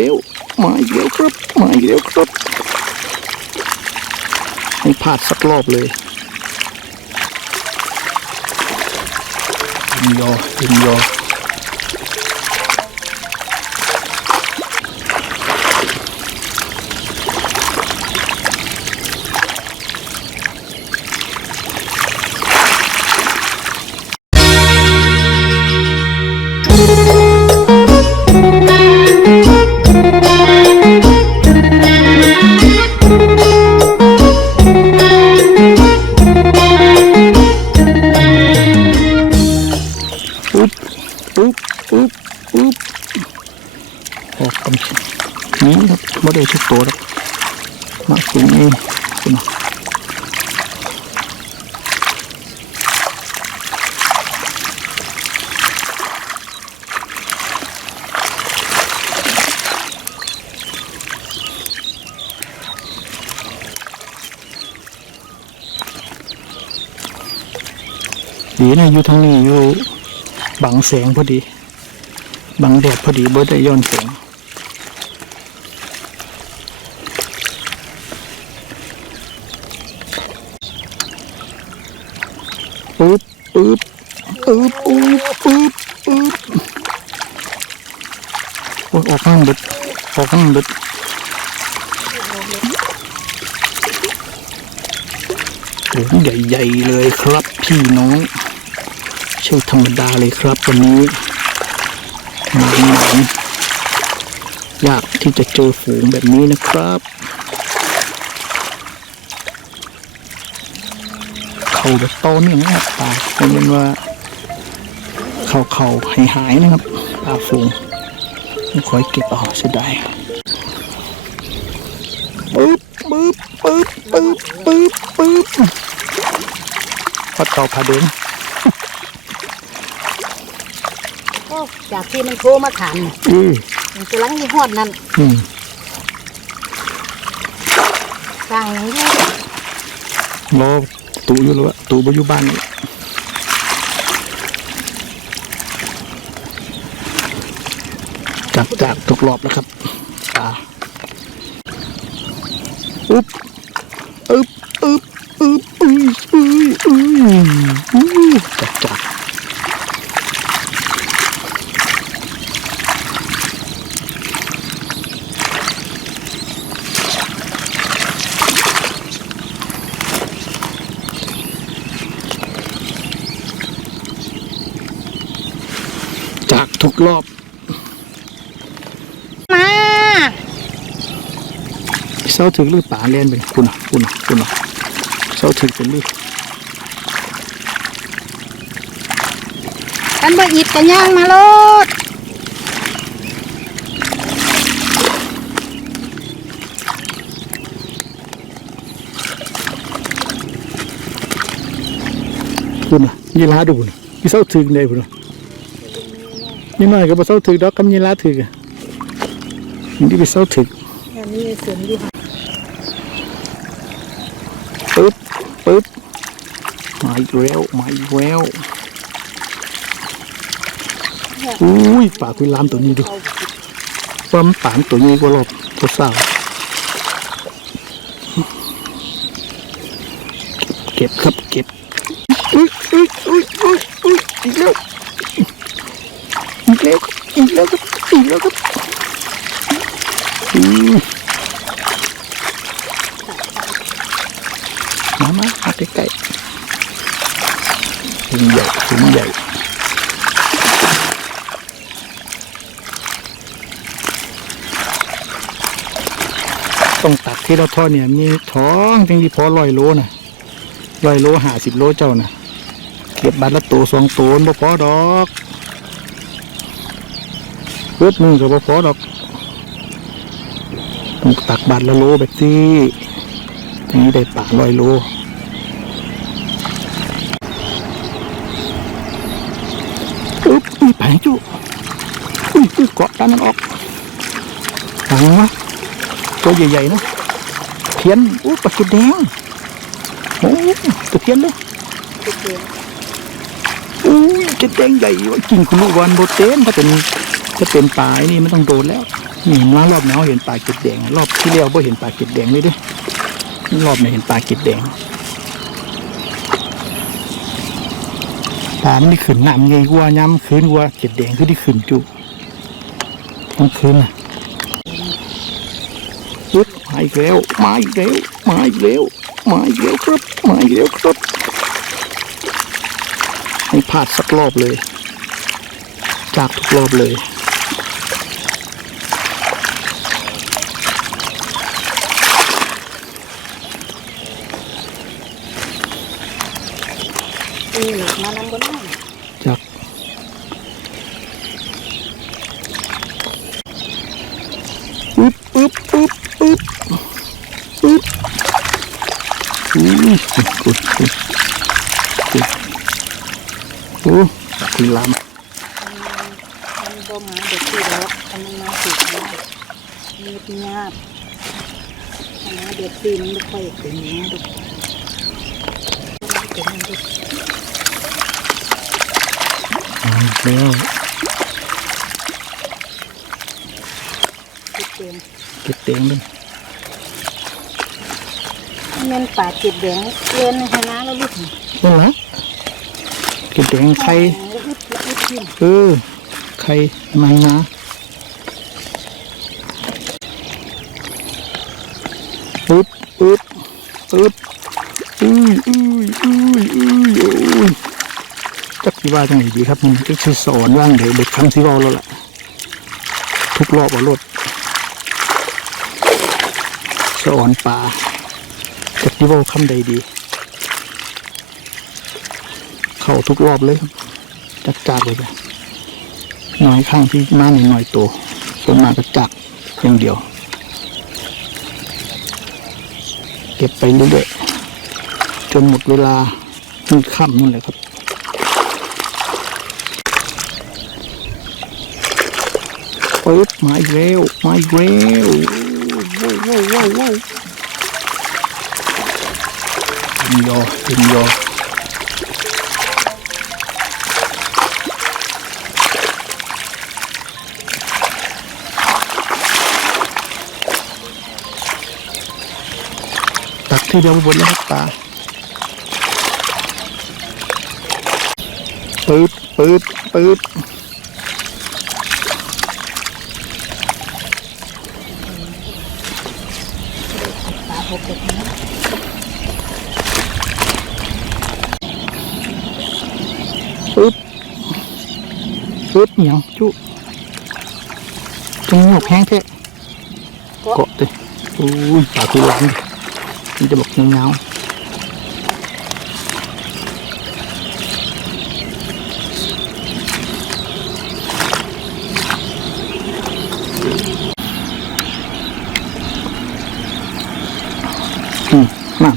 เร็วมาอีกแล้วครับ มาอีกแล้วครับไม่พลาดสักรอบเลยยิงยอยิงยอ ปุ๊บปุ๊บปุ๊บออกกำนี่ครับไม่ได้ทุกตัวหรอกมาถึงนี่คุณดีนะอยู่ทางนี้อยู่ บังแสงพอดี บังแดดพอดีบ่ได้ย้อนแสงปึ๊บปึ๊บปึ๊บปึ๊บปึ๊บปึ๊บโอ้ยออกข้างเด็ดออกข้างเด็ดโอ้ยใหญ่ ๆ เลยครับพี่น้อง ใช่ธรรมดาเลยครับวันนี้หมาหมานยากที่จะเจอฝูงแบบนี้นะครับ เขาแบบโตเนี่ยนะครับปลาเป็นเป็นว่า เขาเขาหายหายนะครับปลาฝูงไม่ค่อยเก็บเอาเสียดายปึ๊บปึ๊บปึ๊บปึ๊บปึ๊บปึ๊บพอดเต่าพาเดิน โอ้จากที่มันโทรมาถามน่ะอืมมันกำลังยี่ฮอดนั่นอืมสร้างอย่างนี้รอตูอยู่แล้วอะตูบอยู่บ้านนี่จากจากตกรอบแล้วครับตาอุ๊บอึ๊บอึ๊บอึ๊บอุ้ยอุ้ยอุ้ยอู้จากจากจา กทุกรอบ มาเศร้าถึงหรือป่าเล่นเป็นคุณอะคุณอะคุณอะเศร้าถึงเป็นหรือกันบ่อิดกันย่างมาโลดคุณอะยีราดูคุณอะยี่เศร้าถึงเลยคุณอะ ยี่น้อยก็บ่เศร้าถึงดอกคำยีราถึงอะนี่ไปเศร้าถึงอันนี้เสียงอยู่ค่ะปึ๊บปึ๊บมาอีกแล้วมาอีกแล้วอุ้ยปลาคุยลามตัวนี้ดูว่ามันป่านตัวนี้ก็รอบตัวสาวเก็บครับเก็บอุ้ยอุ้ยอุ้ยอุ้ยอุ้ยอีกแล้วอีก แล้วอีกแล้วครับอีกแล้วครับอืมามามาใกล้ๆถุงใหญ่ถุงใหญ่ต้องตักที่เราทอดเนี่ยมีท้องจริงที่พอร้อยโลนะร้อยโลห้าสิบโลเจ้านะเก็บบัตรละตัวสองตัวบ่พอดอก เพื่อมือก็บ่พอดอกต้องตักบัตรละโลแบบที่ทีนี้ได้ป่าร้อยโลอุ๊บมีแผงจุอุ้ยอุ้ยเกาะด้านนั้นออกเอาวะตัวใหญ่ๆนะเพี้ยนอู้ปลาจุดแดงโอ้ตัวเพี้ยนเลยอู้จุดแดงใหญ่วะกินคุณลูกวันโบเต้นถ้าเป็น ถ้าเป็นปลาไอ้นี่ไม่ต้องโดนแล้วเห็นี่ารอบหนาวเห็นปลาเก็ดแดง รอบที่แล้วไ่เห็นปลาเก็ดแดงเลยดิรอบนี้เห็นปลาเก็ดแดงปลามันนี่ขึ้นน้ำใหญ่กว่าย้ำคืนว่าเก็ดแดงคือที่ขึ้นจุต้องคืนน่ะปึ๊บมาอีกแล้วมาอีกแล้วมาอีกแล้วมาอีกแล้วครับมาอีกแล้วครับให้พลาดสักรอบเลย จากทุกรอบเลย นี่หลุดมานำบนน้จากปึ๊บปึ๊บปึ๊บปึ๊บปึ๊บอุ้ยกดกดกดโอ้คุณลามำมันบ่มาเด็กที่ดอกอันมันมาสิมาเงียบเงียบนนี้เด็กที่มันไม่ค่อยเป็นอย่างนี้ลูกเป็นอย่างนี้มาอีก แล้วลูกเต็มเก็บเตียงด้วยแม่นป่าเก็บแดงเรียนในคณะแล้วลูกนั่นนะเก็บเตียงไข่อึดอึดขึ้นเออไข่ไม่นะปึ๊บปึ๊บปึ๊บอุ้ยอุ้ยอุ้ยอุ้ยอุ้ยจักสิ ว่าจังไหนดีครับมันก็คือสอนว่างเดี๋ยวเด็กคำสิว่าแล้วล่ะ ทุกรอบว่ารถสอนป่าจักสิเว่าคำใดดี เข้าทุกรอบเลยครับจักจากเลยจ้ะน้อยข้างที่มาหน่อยหน่อยตัวส่วนมากก็จักอย่างเดียว เก็บไปเรื่อยๆจนหมดเวลามืดค่ำนู่นเลยครับ ปึ๊บมาอีกแล้วมาอีกแล้วว้าวว้าวว้าวว้าวยิงยอยิงยอตักที่เดียวบนแล้วครับตาปืดปืดปืดป่าหกเด็กนี้ปืด ปืดเหนียวจุจังหวกแห้งเทะเกาะเลยอุ้ยปลาคือหล้างดิมันจะบอกเงาๆอืมนั่น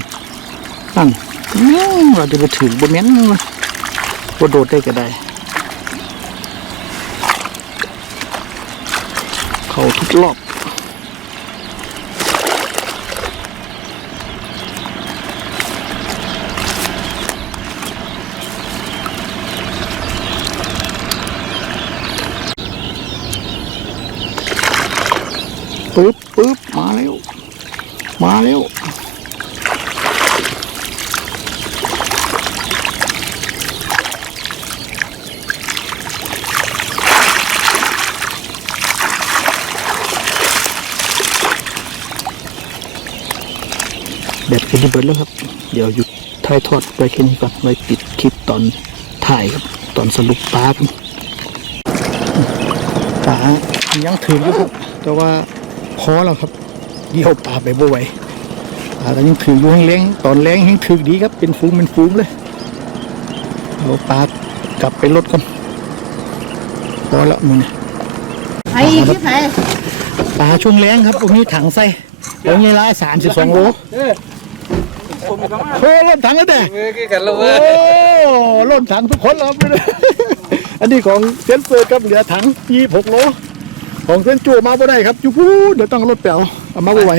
นั่นอืม เราจะไปถึงบนเม้นวะว่าโดดได้ก็ได้ เขาทุกรอบปึ๊บปึ๊บมาแล้วมาแล้ว แบตเป็นระเบิดแล้วครับ เดี๋ยวหยุดถ่ายทอดไปแค่นี้ก่อนไว้ปิดคลิปตอนถ่ายครับ ตอนสรุปปลาครับปลายังถืออยู่ครับ แต่ว่าพอแล้วครับเดี่ยวปลาไปบ่ไหวปลาก็ยังถืออยู่แห้งแรงตอนแรงยังถือดีครับ เป็นฟูงเป็นฟูงเลยเอาปลากลับไปรถกันพอแล้วมึงไอ้ที่ไหนปลาช่วงแรงครับตรงนี้ถังใส่ตรงนี้ละสามสิบสองโล ผมก็มาโอ้ล่นถังแล้วเด้มือกี่กันแล้วโอ้เว้ยล่นถังทุกคนแล้วครับ อันนี้ของเซนเซอร์ครับเหลือถังยี่หกโลของเซนจูมาบ่ได้ครับอยู่พูดเดี๋ยวต้องเอารถเปล่าเอามาบ่ไหว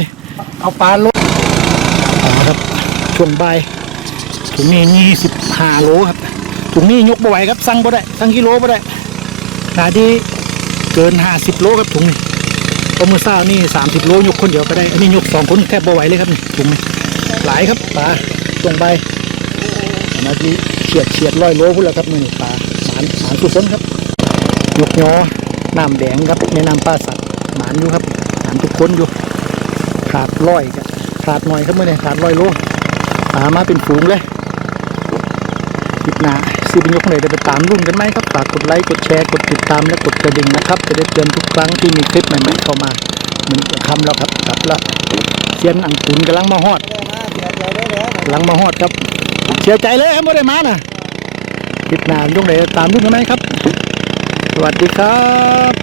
เอาปลาลดปลาครับช่วงบ่ายถุงนี้ยี่สิบห้าโลครับถุงนี้ยกบ่ไหวครับสั่งบ่ได้สั่งกิโลบ่ได้ขายที่เกินห้าสิบโลครับถุงนี้เพราะมือซ่านี่สามสิบโลยกคนเดียวก็ได้ อันนี้ยกสองคนแทบบ่ไหวเลยครับนี่ถุงนี่ หลายครับปลาตรงใบสามาที่เฉียดเฉียดร้อยโลพุ่นแล้วครับนี่ปลาหมานหมานสุดพ้นครับยกยอน้ำแดงครับในน้ำปลาสัตว์หมานอยู่ครับหมานทุกคนอยู่ขาดร้อยครับขาดหน่อยครับเมื่อนี้ขาดร้อยโลปลามาเป็นฝูงเลยคลิปหน้าซีเป็นยกเลยเดี๋ยวไปตามรุ่นกันไหมครับฝากกดไลค์กดแชร์กดติดตามและกดกระดิ่งนะครับ จะได้เตือนทุกครั้งที่มีคลิปใหม่ๆเข้ามา มันคำแล้วครับกลับละเชียนอังคุนกำลังมาฮอดได้มาเสียใจได้แล้วกำลังมาฮอดครับ เสียใจเลยครับไม่ได้มาน่ะคลิปหน้ายกเลยตามรุ่งกันไหมครับ สวัสดีครับ